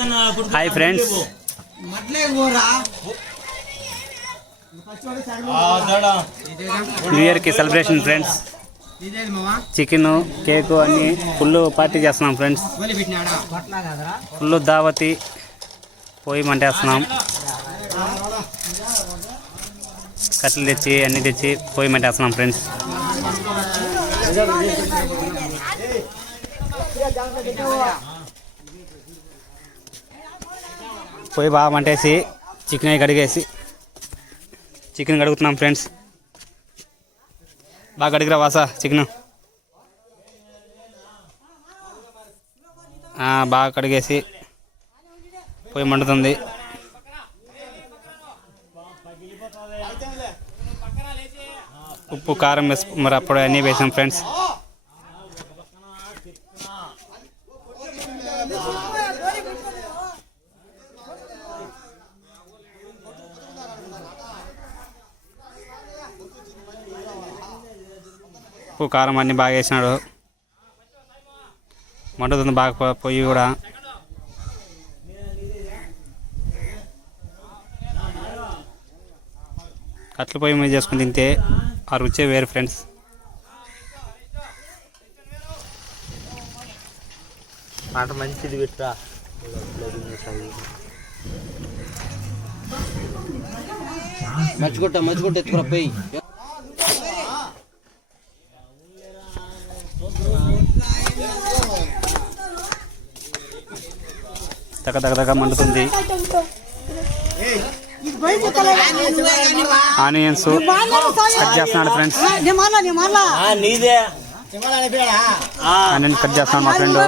hi friends new year की celebration friends chicken cake अन्नी full party చేస్తున్నాం friends full दावती పోయి మంటేస్తున్నాం కట్టలు తెచ్చి అన్ని తెచ్చి పోయి మంటేస్తున్నాం ఫ్రెండ్స్ పోయి బాగా మంటేసి చికెన్ కడిగేసి చికెన్ కడుగుతున్నాం ఫ్రెండ్స్ బాగా కడిగిరా వాసా చికెన్ బాగా కడిగేసి పోయి మండుతుంది ఉప్పు కారం మరి అప్పుడు అన్నీ వేసాం ఫ్రెండ్స్ ఉప్పు కారం అన్నీ బాగా వేసినాడు మండుతుంది బాగా పొయ్యి కూడా కట్ల పొయ్యి మీద చేసుకుని తింటే ఆ రుచే వేరు ఫ్రెండ్స్ పాట మంచిది పెట్టరా మర్చికొట్ట ఎత్తుకురా పోయి తగ మండుతుంది ఆనియన్స్ కట్ చేస్తున్నాడు ఫ్రెండ్స్ ఆనియన్ కట్ చేస్తున్నాడు మా ఫ్రెండ్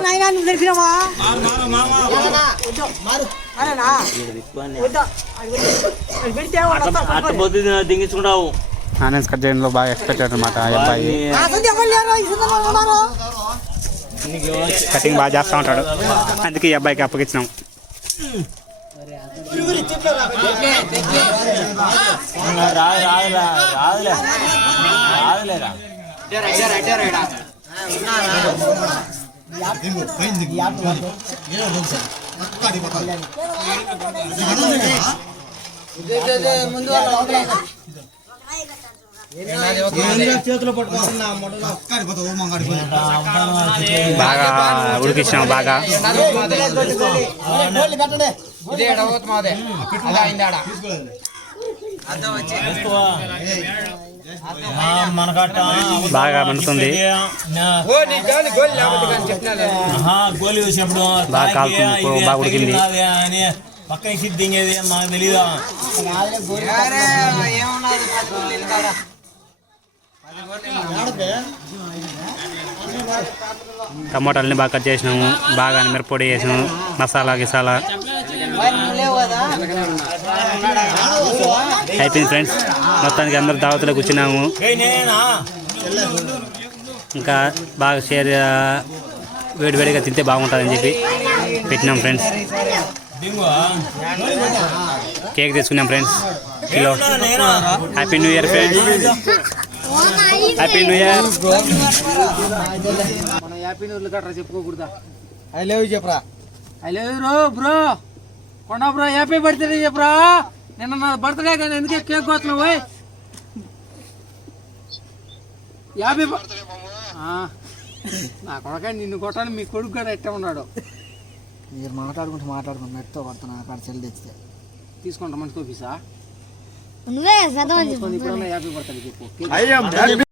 దింగించుకుంటావు ఆనియన్స్ కట్ చేయడంలో బాగా ఎక్స్పెక్ట్ అనమాట అబ్బాయి కటింగ్ బాగా చేస్తూ ఉంటాడు అందుకే ఈ అబ్బాయికి అప్పగించినాం బాగా ఉడికించినాం బాగా బాగా మండుతుంది బాగా కాలుతుంది బాగా ఉడికింది పక్క సిద్ధింగేది మాకు తెలీదా టమాటాలని బాగా కట్ చేసినాము బాగా మిరప్పొడి వేసినాము మసాలా గిసాలా అయిపోయింది ఫ్రెండ్స్ మొత్తానికి అందరు దావతలో కూర్చున్నాము ఇంకా బాగా షేర్ వేడివేడిగా తింటే బాగుంటుందని చెప్పి పెట్టినాం ఫ్రెండ్స్ కేక్ తెచ్చుకున్నాం friends kilo happy new year friends happy new year మనం హ్యాపీ న్యూ ఇయర్ కట్రా చెప్పుకోకూడదా ఐ లవ్ యూ చెప్పరా ఐ లవ్ యూ బ్రో కొండ బ్రో హ్యాపీ బర్త్డే చెప్పరా నిన్న నా బర్త్డే కానీ ఎందుకే కేక్ కోస్తున్నావు హ్యాపీ నా కొడక నిన్ను కొట్టాలని మీ కొడుకు కూడా ఎట్టే ఉన్నాడు మీరు మాట్లాడుకుంటూ మెట్తో పడుతున్నా అక్కడ చెల్లి తెచ్చితే తీసుకుంటా మంచి కోపీసా నువ్వే ఇప్పుడు హ్యాపీ బర్త్డే చెప్పు